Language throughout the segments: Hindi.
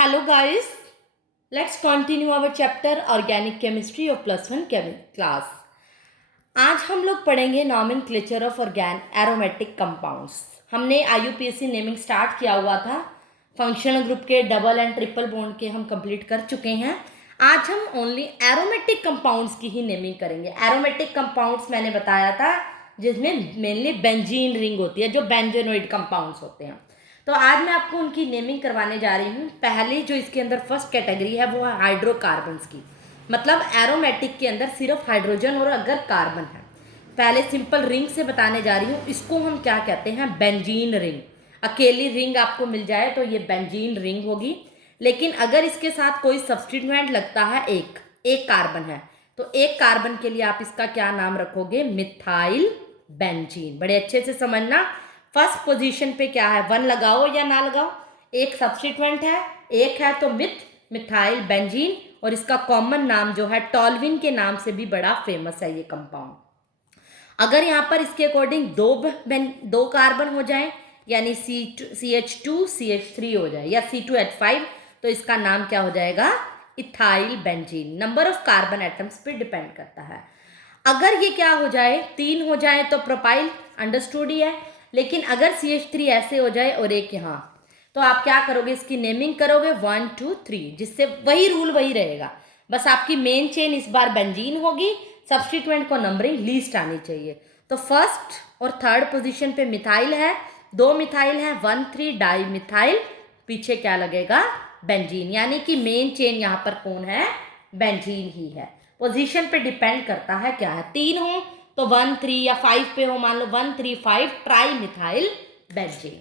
Hello guys, let's continue our chapter Organic Chemistry of +1 class. आज हम लोग पढ़ेंगे नॉमेनक्लेचर ऑफ एरोमेटिक कंपाउंड्स. हमने IUPAC नेमिंग स्टार्ट किया हुआ था. फंक्शनल ग्रुप के डबल एंड ट्रिपल बॉन्ड के हम कंप्लीट कर चुके हैं. आज हम ओनली एरोमेटिक कंपाउंड्स की ही नेमिंग करेंगे. एरोमेटिक कंपाउंड्स मैंने बताया था जिसमें मेनली बेंजीन रिंग होती है, जो बेंजेनोइड कंपाउंड्स होते हैं. तो आज मैं आपको उनकी नेमिंग करवाने जा रही हूँ. पहले जो इसके अंदर फर्स्ट कैटेगरी है वो है हाइड्रोकार्बन्स की. मतलब एरोमेटिक के अंदर सिर्फ हाइड्रोजन और अगर कार्बन है. पहले सिंपल रिंग से बताने जा रही हूँ. इसको हम क्या कहते हैं? Benzene ring. अकेली रिंग आपको मिल जाए तो ये बेंजीन रिंग होगी. लेकिन अगर इसके साथ कोई सब्स्टिट्यूएंट लगता है, एक कार्बन है, तो एक कार्बन के लिए आप इसका क्या नाम रखोगे? Methyl benzene. बड़े अच्छे से समझना. फर्स्ट पोजीशन पे क्या है? 1 लगाओ या ना लगाओ, एक सब्स्टिट्यूएंट है, एक है, तो मिथाइल बेंजीन. और इसका कॉमन नाम जो है टॉल्विन के नाम से भी बड़ा फेमस है ये कंपाउंड. अगर यहाँ पर इसके अकॉर्डिंग दो कार्बन हो जाए, यानी CH2 CH3 हो जाए या C2H5, तो इसका नाम क्या हो जाएगा? Ethyl benzene. Number of carbon atoms पे डिपेंड करता है. अगर ये क्या हो जाए, 3 हो जाए तो प्रोपाइल, अंडरस्टूड ही है. लेकिन अगर CH3 ऐसे हो जाए और एक यहाँ, तो आप क्या करोगे? इसकी नेमिंग करोगे 1 2 3, जिससे वही रूल वही रहेगा. बस आपकी मेन चेन इस बार बेंजीन होगी. सब्स्टिट्यूएंट को नंबरिंग लीस्ट आनी चाहिए. तो फर्स्ट और थर्ड पोजीशन पे मिथाइल है, 2 मिथाइल है, 1 3 डाई मिथाइल. पीछे क्या लगेगा? बेंजीन. यानी कि मेन चेन यहाँ पर कौन है? बेंजीन ही है. पोजीशन पे डिपेंड करता है क्या है. 3 हो तो 1 3 या 5 पे हो, मान लो 1 3 5 ट्राई मिथाइल बेंजीन.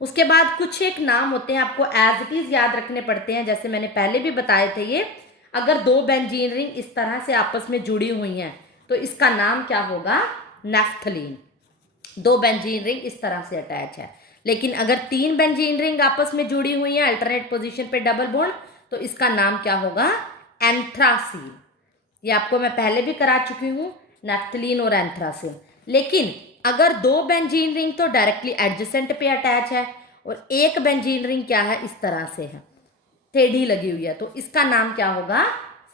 उसके बाद कुछ एक नाम होते हैं, आपको एज इट इज याद रखने पड़ते हैं. जैसे मैंने पहले भी बताए थे, ये अगर 2 बेंजीन रिंग इस तरह से आपस में जुड़ी हुई हैं तो इसका नाम क्या होगा? नेफ्थलीन. 2 बेंजीन रिंग इस तरह से अटैच है. लेकिन अगर 3 बेंजीन रिंग आपस में जुड़ी हुई हैं अल्टरनेट पोजीशन पे डबल बॉन्ड, तो इसका नाम क्या होगा? एंथ्रासीन. ये आपको मैं पहले भी करा चुकी हूँ, नेफ्थलीन और एंथ्रासीन. लेकिन अगर 2 बेंजीन रिंग तो डायरेक्टली एडजेसेंट पे अटैच है और एक बेंजीन रिंग क्या है? इस तरह से है, टेढ़ी लगी हुई है, तो इसका नाम क्या होगा?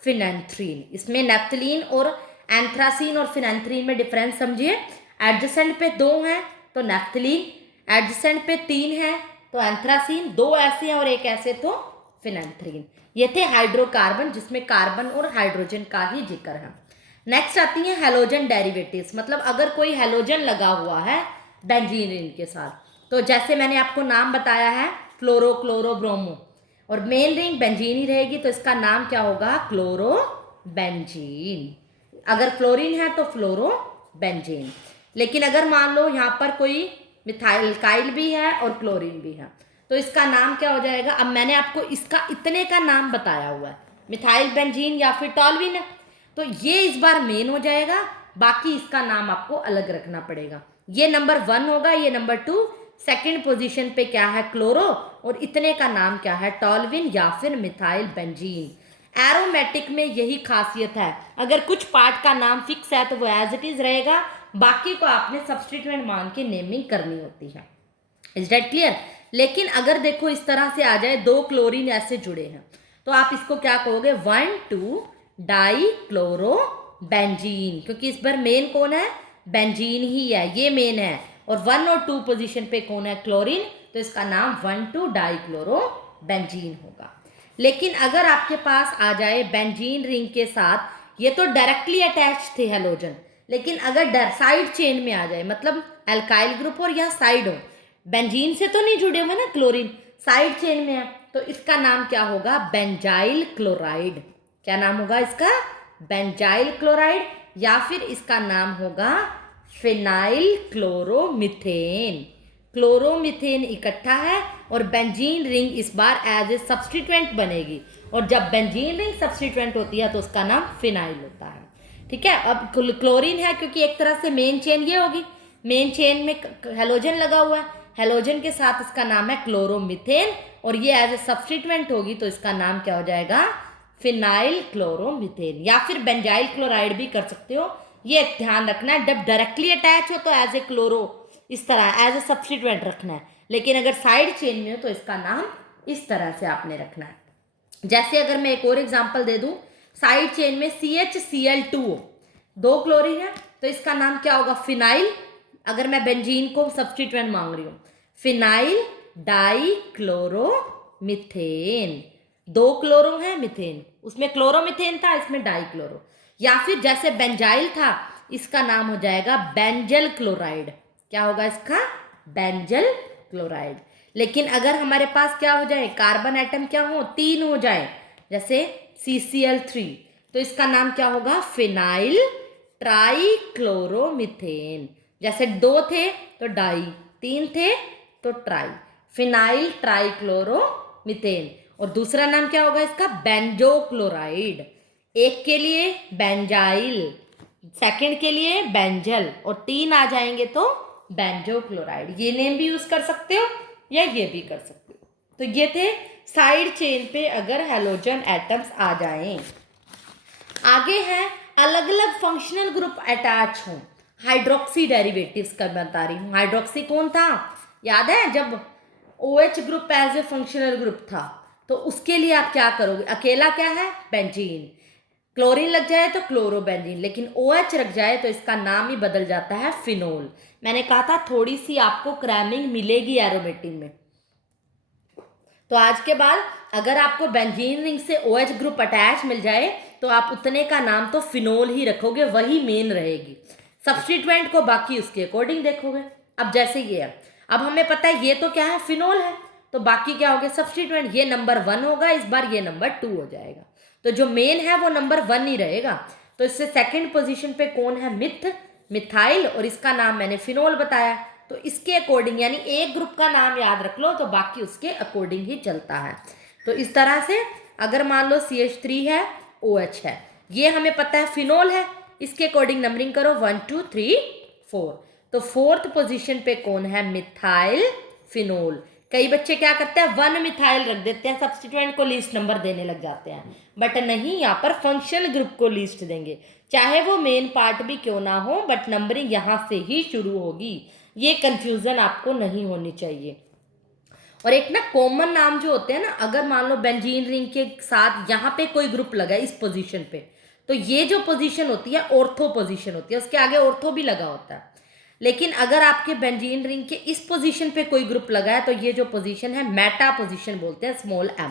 फिनेंथ्रीन. इसमें नेफ्थलीन और एंथ्रासीन और फिनेंथ्रीन में डिफरेंस समझिए. एडजेसेंट पे 2 हैं तो नेफ्थलीन, एडजेसेंट पे 3 है तो एंथ्रासीन, 2 ऐसे हैं और एक ऐसे तो फिनेंथ्रीन. ये थे हाइड्रोकार्बन, जिसमें कार्बन और हाइड्रोजन का ही जिक्र है. नेक्स्ट आती है हेलोजन डेरिवेटिव्स. मतलब अगर कोई हेलोजन लगा हुआ है बेंजीन रिंग के साथ, तो जैसे मैंने आपको नाम बताया है फ्लोरो, क्लोरो, ब्रोमो, और मेन रिंग बेंजीन ही रहेगी, तो इसका नाम क्या होगा? Chloro benzene. अगर फ्लोरीन है तो फ्लोरो बेंजीन. लेकिन अगर मान लो यहाँ पर कोई मिथाइल भी है और क्लोरीन भी है, तो इसका नाम क्या हो जाएगा? अब मैंने आपको इसका इतने का नाम बताया हुआ है, मिथाइल बेंजीन या फिर टॉल्विन है, तो ये इस बार मेन हो जाएगा. बाकी इसका नाम आपको अलग रखना पड़ेगा. ये नंबर 1 होगा, ये नंबर 2. सेकंड पोजीशन पे क्या है? क्लोरो. और इतने का नाम क्या है? टॉल्विन या फिर मिथाइल बेंजीन. एरोमेटिक में यही खासियत है, अगर कुछ पार्ट का नाम फिक्स है तो वो एज इट इज रहेगा, बाकी को आपने सब्स्टिट्यूएंट मान के नेमिंग करनी होती है. Is that clear? लेकिन अगर देखो इस तरह से आ जाए, 2 क्लोरीन ऐसे जुड़े हैं, तो आप इसको क्या कहोगे? 1 2 डाई क्लोरो बेंजीन. क्योंकि इस बार मेन कौन है? बेंजीन ही है, ये मेन है. और 1 और 2 पोजीशन पे कौन है? क्लोरीन. तो इसका नाम 1 2 डाई क्लोरो बेंजीन होगा. लेकिन अगर आपके पास आ जाए बेंजीन रिंग के साथ, ये तो डायरेक्टली अटैच थे हेलोजन, लेकिन अगर साइड चेन में आ जाए, मतलब एल्काइल ग्रुप और या साइड हो, बेंजीन से तो नहीं जुड़े हुए ना क्लोरीन, साइड चेन में है, तो इसका नाम क्या होगा? Benzyl chloride. क्या नाम होगा इसका? Benzyl chloride. या फिर इसका नाम होगा फिनाइल क्लोरोमिथेन. क्लोरोमिथेन इकट्ठा है और बेंजीन रिंग इस बार एज ए सब्स्टिट्यूएंट बनेगी. और जब बेंजीन रिंग सब्स्टिट्यूएंट होती है तो उसका नाम फिनाइल होता है. ठीक है. अब क्लोरीन है क्योंकि एक तरह से मेन चेन ये होगी, मेन चेन में हेलोजन लगा हुआ है, हेलोजन के साथ इसका नाम है क्लोरोमिथेन, और ये एज ए सब्स्टिट्यूएंट होगी तो इसका नाम क्या हो जाएगा? Phenyl chloromethane. या फिर बेंजाइल क्लोराइड भी कर सकते हो. ये ध्यान रखना है, जब डायरेक्टली अटैच हो तो एज ए क्लोरो, इस तरह एज ए सब्स्टिट्यूएंट रखना है. लेकिन अगर साइड चेन में हो तो इसका नाम इस तरह से आपने रखना है। जैसे अगर मैं एक और एग्जांपल दे दूं, साइड चेन में CHCl2 2 क्लोरीन है तो इसका नाम क्या होगा, फिनाइल। अगर मैं बेंजीन को सब्स्टिट्यूएंट मांग रही हूँ, फिनाइल डाइक्लोरोमीथेन। 2 क्लोरो है मिथेन, उसमें क्लोरोमीथेन था, इसमें डाइक्लोरो। या फिर जैसे बेंजाइल था, इसका नाम हो जाएगा बेंजल क्लोराइड। क्या होगा इसका, बेंजल क्लोराइड। लेकिन अगर हमारे पास क्या हो जाए, कार्बन एटम क्या हो, 3 हो जाए, जैसे CCl3, तो इसका नाम क्या होगा, फिनाइल ट्राइक्लोरोमीथेन। जैसे 2 थे तो डाई, 3 थे तो ट्राई, फिनाइल ट्राइक्लोरोमीथेन। और दूसरा नाम क्या होगा इसका, बेंजोक्लोराइड। एक के लिए बेंजाइल, सेकंड के लिए बेंजल, और 3 आ जाएंगे तो बेंजोक्लोराइड। ये नेम भी यूज कर सकते हो या ये भी कर सकते हो। तो ये थे साइड चेन पे अगर हैलोजन एटम्स आ जाएं। आगे है अलग अलग फंक्शनल ग्रुप अटैच हों। हाइड्रोक्सी डेरिवेटिव्स का बता रही हूँ। हाइड्रोक्सी कौन था, याद है, जब OH group as a functional group था तो उसके लिए आप क्या करोगे, अकेला क्या है, बेंजीन। क्लोरीन लग जाए तो क्लोरोबेंजीन, लेकिन OH लग जाए तो इसका नाम ही बदल जाता है फिनोल। मैंने कहा था थोड़ी सी आपको क्रैमिंग मिलेगी एरोमेटिक में। तो आज के बाद अगर आपको बेंजीन रिंग से OH ग्रुप अटैच मिल जाए तो आप उतने का नाम तो फिनोल ही रखोगे, वही मेन रहेगी। सब्स्टिट्यूएंट को बाकी उसके अकॉर्डिंग देखोगे। अब जैसे ये है, अब हमें पता है ये तो क्या है, फिनोल है, तो बाकी क्या हो गया, सब्स्टिट्यूएंट। ये नंबर 1 होगा इस बार, ये नंबर 2 हो जाएगा। तो जो मेन है वो नंबर 1 ही रहेगा। तो इससे सेकंड पोजीशन पे कौन है, मिथाइल, और इसका नाम मैंने फिनोल बताया। तो इसके अकॉर्डिंग, यानी एक ग्रुप का नाम याद रख लो तो बाकी उसके अकॉर्डिंग ही चलता है। तो इस तरह से अगर मान लो CH3 है, OH है, ये हमें पता है फिनोल है, इसके अकॉर्डिंग नंबरिंग करो 1 2 3 4। तो 4th पोजीशन पे कौन है, मिथाइल फिनोल। कई बच्चे क्या करते हैं, 1 मिथाइल रख देते हैं, सब्स्टिट्यूएंट को लीस्ट नंबर देने लग जाते हैं। बट नहीं, यहाँ पर फंक्शनल ग्रुप को लीस्ट देंगे, चाहे वो मेन पार्ट भी क्यों ना हो, बट नंबरिंग यहाँ से ही शुरू होगी। ये कंफ्यूजन आपको नहीं होनी चाहिए। और एक ना कॉमन नाम जो होते हैं ना, अगर मान लो बेंजीन रिंग के साथ यहाँ पे कोई ग्रुप लगा है इस पोजीशन पे, तो ये जो पोजीशन होती है ऑर्थो पोजीशन होती है, उसके आगे ऑर्थो भी लगा होता है। लेकिन अगर आपके बेंजीन रिंग के इस पोजीशन पे कोई ग्रुप लगा है तो ये जो पोजीशन है मेटा पोजीशन बोलते हैं, स्मॉल m।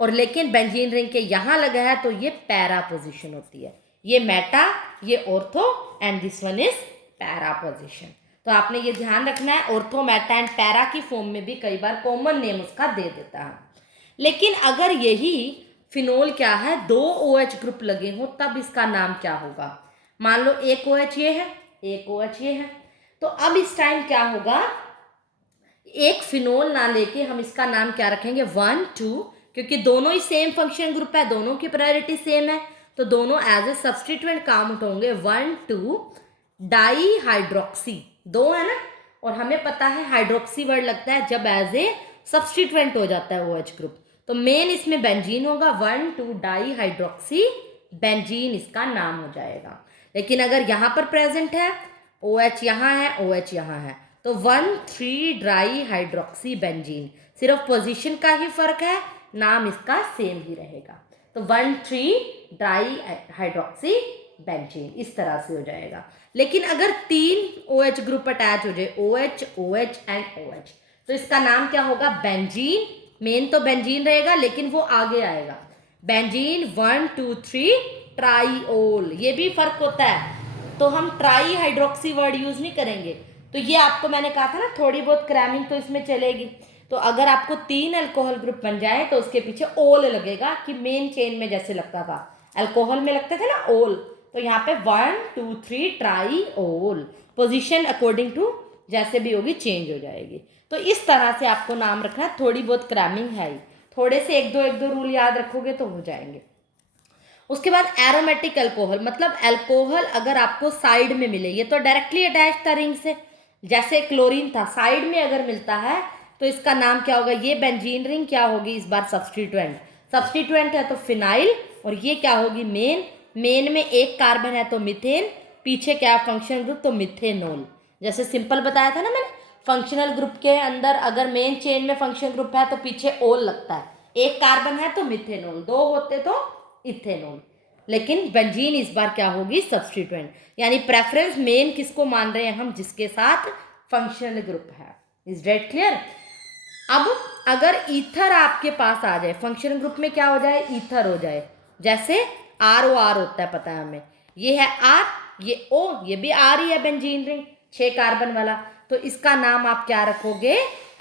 और लेकिन बेंजीन रिंग के यहाँ लगा है तो ये पैरा पोजीशन होती है। ये मेटा, ये ortho, and this one is para position. तो आपने ये ध्यान रखना है, ऑर्थो, मेटा एंड पैरा की फॉर्म में भी कई बार कॉमन नेम उसका दे देता है। लेकिन अगर यही फिनोल क्या है, 2 OH ग्रुप लगे हो तब इसका नाम क्या होगा। मान लो एक OH ये है, एक OH ये है, तो अब इस टाइम क्या होगा, एक फिनोल ना लेके हम इसका नाम क्या रखेंगे, 1 2, क्योंकि दोनों ही सेम फंक्शन ग्रुप है, दोनों की प्रायोरिटी सेम है, तो दोनों एज ए सब्स्टिट्यूएंट काउंट होंगे। 1 2 डाई हाइड्रोक्सी, 2 है ना, और हमें पता है हाइड्रोक्सी वर्ड लगता है जब एज ए सब्स्टिट्यूएंट हो जाता है OH ग्रुप। तो मेन इसमें बेंजीन होगा, 1 2 डाई हाइड्रोक्सी बेंजीन इसका नाम हो जाएगा। लेकिन अगर यहाँ पर प्रेजेंट है, OH यहाँ है, OH यहाँ है, तो 1 3 ड्राई हाइड्रोक्सी बेंजीन, सिर्फ पोजीशन का ही फर्क है, नाम इसका सेम ही रहेगा। तो 1 3 ड्राई हाइड्रोक्सी बेंजीन इस तरह से हो जाएगा। लेकिन अगर 3 OH ग्रुप अटैच हो जाए, OH OH एंड OH, तो इसका नाम क्या होगा, बेंजीन। मेन तो बेंजीन रहेगा लेकिन वो आगे आएगा, बेंजीन 1 2 3 ट्राईओल। ये भी फर्क होता है, तो हम ट्राई हाइड्रोक्सी वर्ड यूज नहीं करेंगे। तो ये आपको मैंने कहा था ना, थोड़ी बहुत क्रैमिंग तो इसमें चलेगी। तो अगर आपको 3 अल्कोहल ग्रुप बन जाए तो उसके पीछे ओल लगेगा, कि मेन चेन में जैसे लगता था, अल्कोहल में लगते थे ना ओल, तो यहाँ पे 1 2 3 ट्राईओल, पोजीशन अकॉर्डिंग टू जैसे भी होगी चेंज हो जाएगी। तो इस तरह से आपको नाम रखना, थोड़ी बहुत क्रैमिंग है ही, थोड़े से एक दो रूल याद रखोगे तो हो जाएंगे। उसके बाद एरोमेटिक अल्कोहल, मतलब अल्कोहल अगर आपको साइड में मिले, ये तो डायरेक्टली अटैच था रिंग से, जैसे क्लोरीन था, साइड में अगर मिलता है तो इसका नाम क्या होगा, ये बेंजीन रिंग क्या होगी इस बार, सब्स्टिट्यूएंट। सब्स्टिट्यूएंट है तो फिनाइल, और ये क्या होगी, मेन। मेन में एक कार्बन है तो मिथेन, पीछे क्या फंक्शन ग्रुप, तो मिथेनॉल। जैसे सिंपल बताया था ना मैंने, फंक्शनल ग्रुप के अंदर अगर मेन चेन में फंक्शनल ग्रुप है तो पीछे ओल लगता है, एक कार्बन है तो मिथेनॉल, दो होते तो इथेनॉल। लेकिन बेंजीन इस बार क्या होगी, सब्स्टिट्यूएंट, यानी प्रेफरेंस मेन किसको मान रहे हैं हम, जिसके साथ फंक्शनल ग्रुप है। Is that clear. अब अगर ईथर आपके पास आ जाए, फंक्शनल ग्रुप में क्या हो जाए, ईथर हो जाए, जैसे ROR होता है, पता है हमें, ये है R, ये O, ये भी R ही है, बेंजीन रिंग 6 कार्बन वाला, तो इसका नाम आप क्या रखोगे,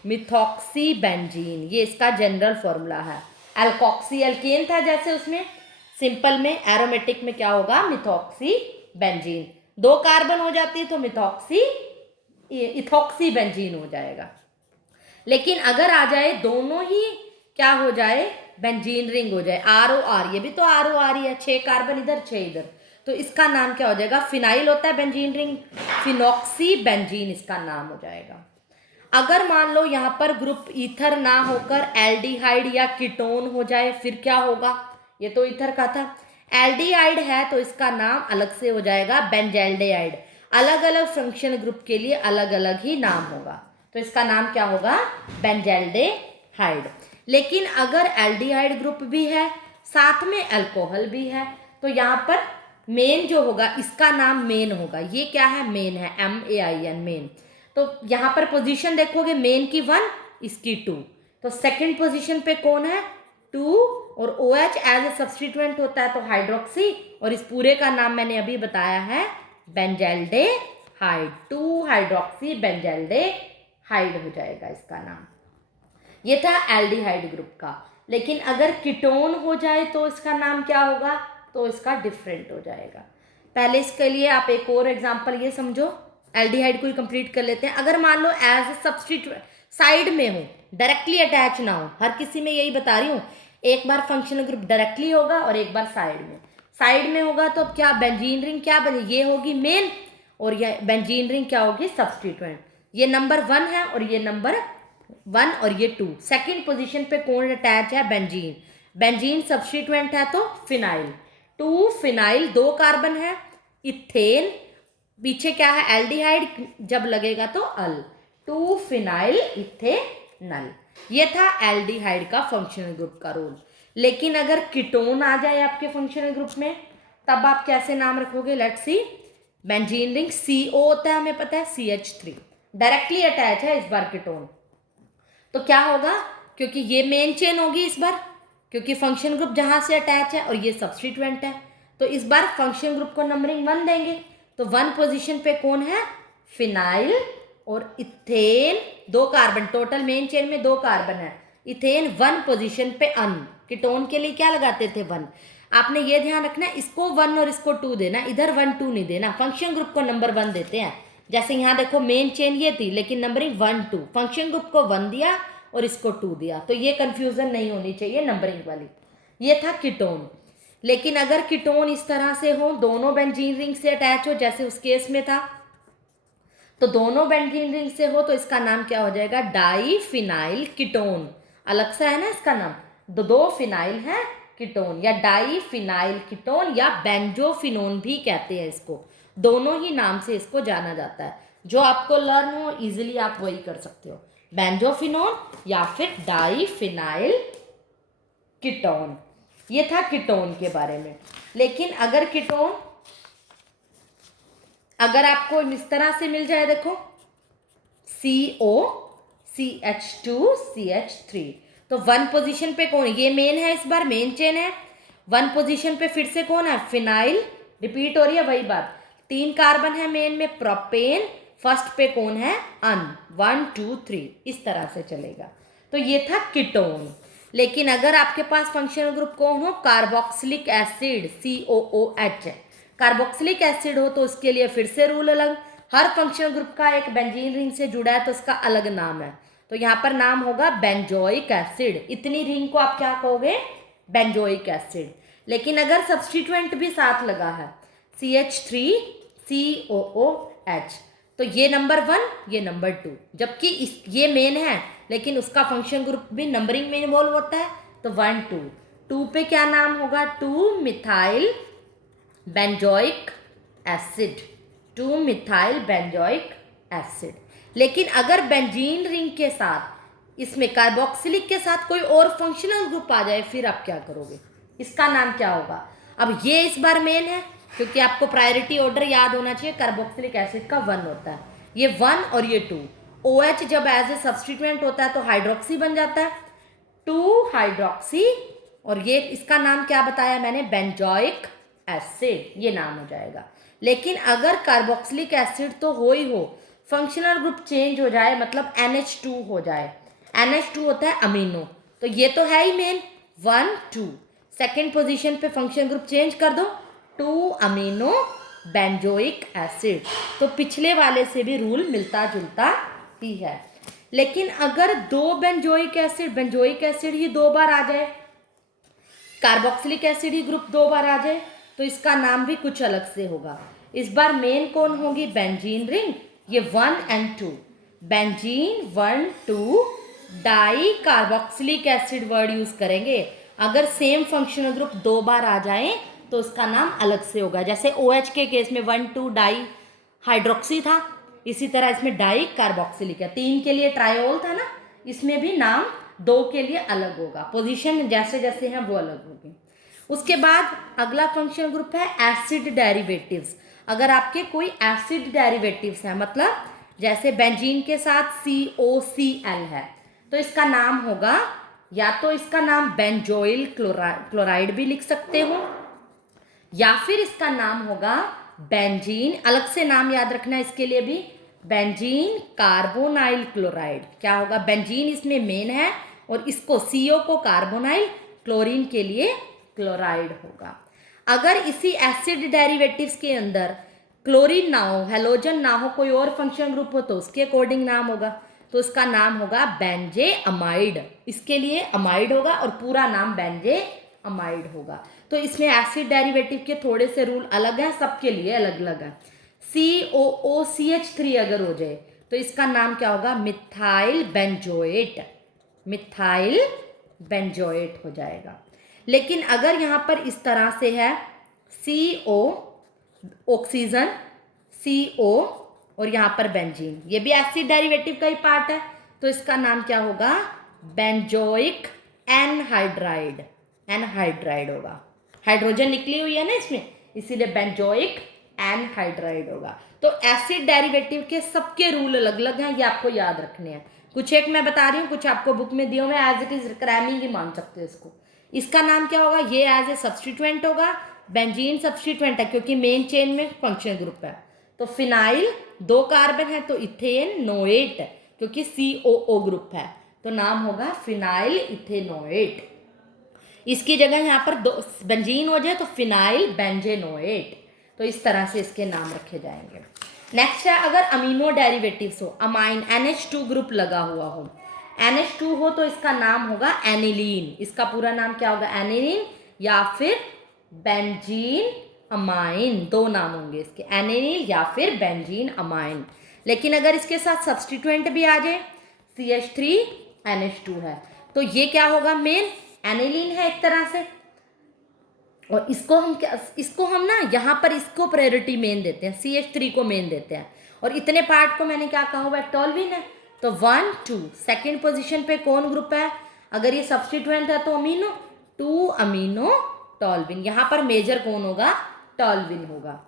मिथॉक्सी बेंजीन, ये इसका जनरल फॉर्मूला है। एल्कोक्सी एल्केन था जैसे, उसमें सिंपल में, एरोमेटिक में क्या होगा, मिथॉक्सी बेंजीन, 2 कार्बन हो जाती है तो मिथॉक्सी इथॉक्सी बेंजीन हो जाएगा। लेकिन अगर आ जाए दोनों ही क्या हो जाए, बेंजीन रिंग हो जाए, ROR, ये भी तो ROR ही है, 6 कार्बन इधर 6 इधर, तो इसका नाम क्या हो जाएगा, फिनाइल होता है बेंजीन रिंग, फिनॉक्सी बेंजीन इसका नाम हो जाएगा। अगर मान लो यहाँ पर ग्रुप ईथर ना होकर एल्डिहाइड या कीटोन हो जाए, फिर क्या होगा, ये तो ईथर का था, एल्डिहाइड है तो इसका नाम अलग से हो जाएगा बेंजल्डेहाइड, अलग अलग फंक्शनल ग्रुप के लिए अलग अलग ही नाम होगा, तो इसका नाम क्या होगा, बेंजल्डेहाइड। लेकिन अगर एल्डिहाइड ग्रुप भी है, साथ में अल्कोहल भी है, तो यहाँ पर मेन जो होगा इसका नाम मेन होगा, ये क्या है, मेन है, MAIN, मेन। तो यहाँ पर पोजीशन देखोगे, मेन की 1, इसकी 2, तो सेकंड पोजीशन पे कौन है, 2, और OH एज ए सब्स्टिट्यूएंट होता है तो हाइड्रोक्सी, और इस पूरे का नाम मैंने अभी बताया है बेंजल्डेहाइड, 2 हाइड्रोक्सी बेंजल्डेहाइड हो जाएगा इसका नाम। ये था एल्डिहाइड ग्रुप का। लेकिन अगर कीटोन हो जाए तो इसका नाम क्या होगा, तो इसका डिफरेंट हो जाएगा। पहले इसके लिए आप एक और एग्जांपल ये समझो, एल्डिहाइड को ही कंप्लीट कर लेते हैं। अगर मान लो एज ए सब्स्टिट्यूएंट साइड में हो, डायरेक्टली अटैच ना हो, हर किसी में यही बता रही हूँ, एक बार फंक्शनल ग्रुप डायरेक्टली होगा और एक बार साइड में होगा, तो क्या बेंजीन रिंग क्या बने, ये होगी मेन, और ये बेंजीन रिंग क्या होगी, सब्स्टिट्यूएंट। ये नंबर 1 है और ये नंबर 1 और ये 2, सेकेंड पोजीशन पे कौन अटैच है, बेंजीन, बेंजीन सब्स्टिट्यूएंट है तो फिनाइल, 2 फिनाइल, 2 कार्बन है, इथेन, पीछे क्या है एल्डिहाइड, जब लगेगा तो अल, 2 फिनाइल इथेनल। ये था एल्डिहाइड का फंक्शनल ग्रुप का रोल। लेकिन अगर कीटोन आ जाए आपके फंक्शनल ग्रुप में, तब आप कैसे नाम रखोगे, let's see, benzene ring CO होता है, हमें पता है, CH3 डायरेक्टली अटैच है इस बार कीटोन, तो क्या होगा, क्योंकि ये मेन चेन होगी इस बार, क्योंकि फंक्शन ग्रुप जहां से अटैच है और ये सब्स्टिट्यूएंट है, तो इस बार फंक्शन ग्रुप को नंबरिंग 1 देंगे, तो 1 पोजीशन पे कौन है, फिनाइल और ethane, 2 carbon, total main chain में 2 कार्बन है, इथेन 1 पोजीशन पे अन, कीटोन के लिए क्या लगाते थे 1, आपने ये ध्यान रखना, इसको 1 और इसको 2 देना, इधर 1 2 नहीं देना, फंक्शन ग्रुप को नंबर 1 देते हैं। जैसे यहाँ देखो मेन चेन ये थी, लेकिन नंबरिंग 1 2, फंक्शन ग्रुप को 1 दिया और इसको 2 दिया, तो ये कंफ्यूजन नहीं होनी चाहिए नंबरिंग वाली। ये था कीटोन। लेकिन अगर कीटोन इस तरह से हो, दोनों बेंजीन रिंग से अटैच हो, जैसे उस केस में था, तो दोनों बेंजीन रिंग से हो तो इसका नाम क्या हो जाएगा, डाईफिनाइल कीटोन, अलग सा है ना इसका नाम, 2 फिनाइल है कीटोन, या डाईफिनाइल कीटोन, या बेंजोफिनोन भी कहते हैं इसको, दोनों ही नाम से इसको जाना जाता है। जो आपको लर्न हो इजीली आप वही कर सकते हो, बेंजोफिनोन या फिर डाईफिनाइल कीटोन। ये था कीटोन के बारे में। लेकिन अगर कीटोन अगर आपको इस तरह से मिल जाए, देखो CO CH2 CH3, तो 1 पोजीशन पे कौन है, ये मेन है, इस बार मेन चेन है, 1 पोजीशन पे फिर से कौन है, फिनाइल, रिपीट हो रही है वही बात, 3 कार्बन है मेन में, प्रोपेन, फर्स्ट पे कौन है, अन, 1 2 3, इस तरह से चलेगा। तो ये था कीटोन। लेकिन अगर आपके पास फंक्शनल ग्रुप कौन हो, carboxylic acid COOH, carboxylic acid हो तो उसके लिए फिर से रूल अलग, हर फंक्शनल ग्रुप का एक बेंजीन रिंग से जुड़ा है तो उसका अलग नाम है, तो यहाँ पर नाम होगा बेंजोइक एसिड, इतनी रिंग को आप क्या कहोगे, बेंजोइक एसिड। लेकिन अगर सब्स्टिट्यूएंट भी साथ लगा है, CH3 COOH, तो ये नंबर 1 ये नंबर 2, जबकि ये मेन है लेकिन उसका फंक्शन ग्रुप भी नंबरिंग में इन्वॉल्व होता है, तो 1 2 2 पे क्या नाम होगा, 2 methyl benzoic acid, 2 methyl benzoic acid. लेकिन अगर बेंजीन रिंग के साथ इसमें कार्बोक्सिलिक के साथ कोई और फंक्शनल ग्रुप आ जाए, फिर आप क्या करोगे? इसका नाम क्या होगा? अब ये इस बार मेन है, क्योंकि आपको प्रायोरिटी ऑर्डर याद होना चाहिए। कार्बोक्सिलिक एसिड का 1 होता है, ये 1 और ये 2। OH जब एज ए सब्सटीट्यूएंट होता है तो हाइड्रोक्सी बन जाता है, 2 हाइड्रोक्सी, और ये इसका नाम क्या बताया मैंने? बेंजोइक एसिड, ये नाम हो जाएगा। लेकिन अगर कार्बोक्सिलिक एसिड तो हो ही हो, फंक्शनल ग्रुप चेंज हो जाए, मतलब NH2 हो जाए, NH2 होता है अमीनो, तो ये तो है ही मेन 1 2, सेकेंड पोजीशन पे फंक्शन ग्रुप चेंज कर दो 2 अमीनो बेंजोइक एसिड, तो पिछले वाले से भी रूल मिलता जुलता ही है। लेकिन अगर 2 बेंजोइक एसिड ही 2 बार आ जाए, कार्बोक्सिलिक एसिड ही ग्रुप 2 बार आ जाए, तो इसका नाम भी कुछ अलग से होगा। इस बार मेन कौन होगी? बेंजीन रिंग, ये 1 और 2, benzene 1 2 di carboxylic acid word use करेंगे। अगर सेम फंक्शनल ग्रुप 2 बार आ जाए तो उसका नाम अलग से होगा। जैसे OH के केस में 1 2 डाई हाइड्रोक्सी था, इसी तरह इसमें डाई कार्बोक्सिलिक है। 3 के लिए ट्रायोल था ना, इसमें भी नाम 2 के लिए अलग होगा, पोजीशन जैसे जैसे हैं वो अलग होगी। उसके बाद अगला फंक्शनल ग्रुप है एसिड डेरिवेटिव्स। अगर आपके कोई एसिड डेरिवेटिव्स हैं, मतलब जैसे बेंजीन के साथ COCl है, तो इसका नाम होगा, या तो इसका नाम बेंजोइल क्लोराइड भी लिख सकते हो, या फिर इसका नाम होगा बेंजीन, अलग से नाम याद रखना इसके लिए भी, बेंजीन कार्बोनाइल क्लोराइड। क्या होगा? बेंजीन इसमें मेन है, और इसको CO को कार्बोनाइल, क्लोरीन के लिए क्लोराइड होगा। अगर इसी एसिड डेरिवेटिव्स के अंदर क्लोरीन ना हो, हेलोजन ना हो, कोई और फंक्शन ग्रुप हो, तो उसके अकॉर्डिंग नाम होगा, तो इसका नाम होगा बेंजे अमाइड। इसके लिए अमाइड होगा और पूरा नाम बेंजे अमाइड होगा। तो इसमें एसिड डेरिवेटिव के थोड़े से रूल अलग हैं, सबके लिए अलग अलग है। COOCH3 अगर हो जाए तो इसका नाम क्या होगा? मिथाइल बेंजोएट, मिथाइल बेंजोएट हो जाएगा। लेकिन अगर यहाँ पर इस तरह से है CO ऑक्सीजन, CO और यहाँ पर बेंजीन, ये भी एसिड डेरिवेटिव का ही पार्ट है, तो इसका नाम क्या होगा? बेंजोइक एनहाइड्राइड, एनहाइड्राइड होगा। हाइड्रोजन निकली हुई है ना इसमें, इसीलिए बेंजोइक एनहाइड्राइड होगा। तो एसिड डेरिवेटिव के सबके रूल अलग अलग हैं, ये आपको याद रखने हैं। कुछ एक मैं बता रही हूँ, कुछ आपको बुक में दिए हुए, एज इट इज क्रैमिंग ही मान सकते हो इसको। इसका नाम क्या होगा? ये एज ए सब्सटीट्यूएंट होगा, बेंजीन सब्सटीट्यूएंट है क्योंकि मेन चेन में फंक्शन ग्रुप है। तो फिनाइल 2 कार्बन है तो इथेन नोएट, क्योंकि COO ग्रुप है, तो नाम होगा फिनाइल इथेनोएट। इसकी जगह यहाँ पर बेंजीन हो जाए तो फिनाइल बेंजेनोएट, तो इस तरह से इसके नाम रखे जाएंगे। नेक्स्ट है, अगर अमीनो डेरिवेटिव्स हो, अमाइन NH2 ग्रुप लगा हुआ हो, NH2 हो तो इसका नाम होगा एनिलीन। इसका पूरा नाम क्या होगा? एनिलीन या फिर बेंजीन अमाइन, 2 नाम होंगे इसके, एनिलीन या फिर बेंजीन अमाइन। लेकिन अगर इसके साथ सब्सटीट्यूएंट भी आ जाए, CH3NH2 है, तो ये क्या होगा? मेन एनिलीन है एक तरह से, और इसको हम ना यहाँ पर इसको प्रायोरिटी मेन देते हैं, CH3 को मेन देते हैं, और इतने पार्ट को मैंने क्या कहा हुआ है? टॉल्विन है। तो 1 2 सेकेंड पोजीशन पे कौन ग्रुप है? अगर ये सब्सटीट्यूएंट है तो अमीनो, 2 अमीनो टॉल्विन। यहाँ पर मेजर कौन होगा? टॉल्विन होगा।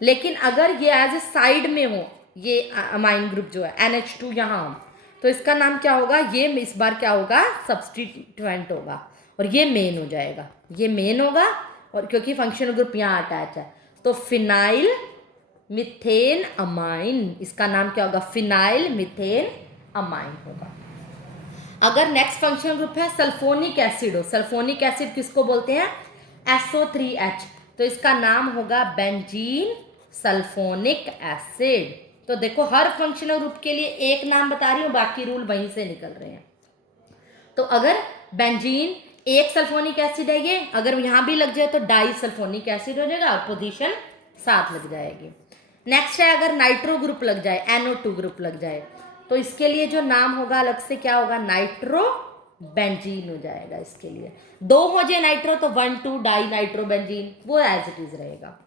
लेकिन अगर ये एज ए साइड में हो, ये अमाइन ग्रुप जो है NH2 यहाँ हो, तो इसका नाम क्या होगा? ये इस बार क्या होगा? सब्सटीट्यूएंट होगा, और ये मेन हो जाएगा, ये मेन होगा, और क्योंकि फंक्शनल ग्रुप यहाँ अटैच है, तो फिनाइल मिथेन अमाइन, इसका नाम क्या होगा? फिनाइल मिथेन अमाइन होगा। अगर नेक्स्ट फंक्शनल ग्रुप है सल्फोनिक एसिड हो, सल्फोनिक एसिड किसको बोलते हैं? SO3H, तो इसका नाम होगा बेंजीन सल्फोनिक एसिड। तो देखो हर फंक्शनल ग्रुप के लिए एक नाम बता रही हूँ, बाकी रूल वहीं से निकल रहे हैं। तो अगर बेंजीन एक सल्फोनिक एसिड है, ये अगर यहाँ भी लग जाए तो डाई सल्फोनिक एसिड हो जाएगा, और पोजीशन 7 लग जाएगी। नेक्स्ट है, अगर नाइट्रो ग्रुप लग जाए, NO2 ग्रुप लग जाए, तो इसके लिए जो नाम होगा अलग से क्या होगा? नाइट्रो बेंजीन हो जाएगा। इसके लिए 2 हो जाए नाइट्रो तो 1 2 डाई नाइट्रो बेंजीन, वो एज इट इज रहेगा।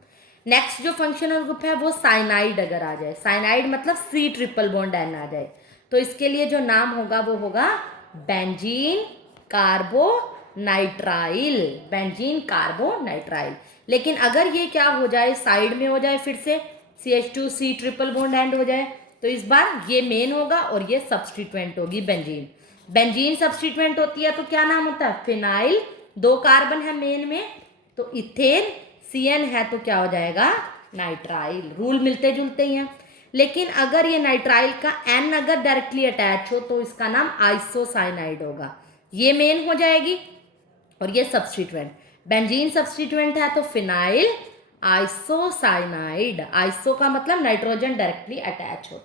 नेक्स्ट जो फंक्शनल ग्रुप है वो साइनाइड अगर आ जाए, साइनाइड मतलब C ट्रिपल बॉन्ड N आ जाए, तो इसके लिए जो नाम होगा वो होगा बेंजीन कार्बोनाइट्राइल, बेंजीन कार्बोनाइट्राइल। लेकिन अगर ये क्या हो जाए, साइड में हो जाए, फिर से CH2C ट्रिपल बॉन्ड एंड हो जाए, तो इस बार ये मेन होगा और ये सब्सटीट्यूएंट होगी बेंजीन। बेंजीन सब्सटीट्यूएंट होती है तो क्या नाम होता है, फिनाइल। 2 कार्बन है मेन में, तो इथेन, CN है तो क्या हो जाएगा, नाइट्राइल। रूल मिलते जुलते ही हैं। लेकिन अगर ये नाइट्राइल का N अगर डायरेक्टली अटैच हो तो इसका नाम आइसोसाइनाइड होगा। ये मेन हो जाएगी और ये सब्सटीट्यूएंट। बेंजीन सब्सटीट्यूएंट है तो फिनाइल आइसोसाइनाइड, आइसो का मतलब नाइट्रोजन डायरेक्टली अटैच हो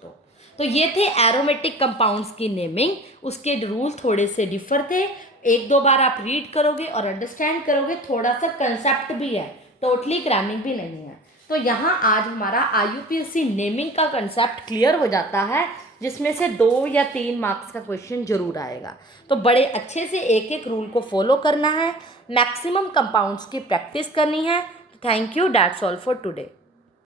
तो ये थे एरोमेटिक कंपाउंड्स की नेमिंग। उसके रूल थोड़े से डिफर थे, 1-2 बार आप रीड करोगे और अंडरस्टैंड करोगे, थोड़ा सा कंसेप्ट भी है, टोटली ग्रामिंग भी नहीं है। तो यहाँ आज हमारा IUPAC नेमिंग का कंसेप्ट क्लियर हो जाता है, जिसमें से 2 या 3 मार्क्स का क्वेश्चन जरूर आएगा। तो बड़े अच्छे से एक एक रूल को फॉलो करना है, मैक्सिमम कंपाउंड्स की प्रैक्टिस करनी है। Thank you, that's all for today.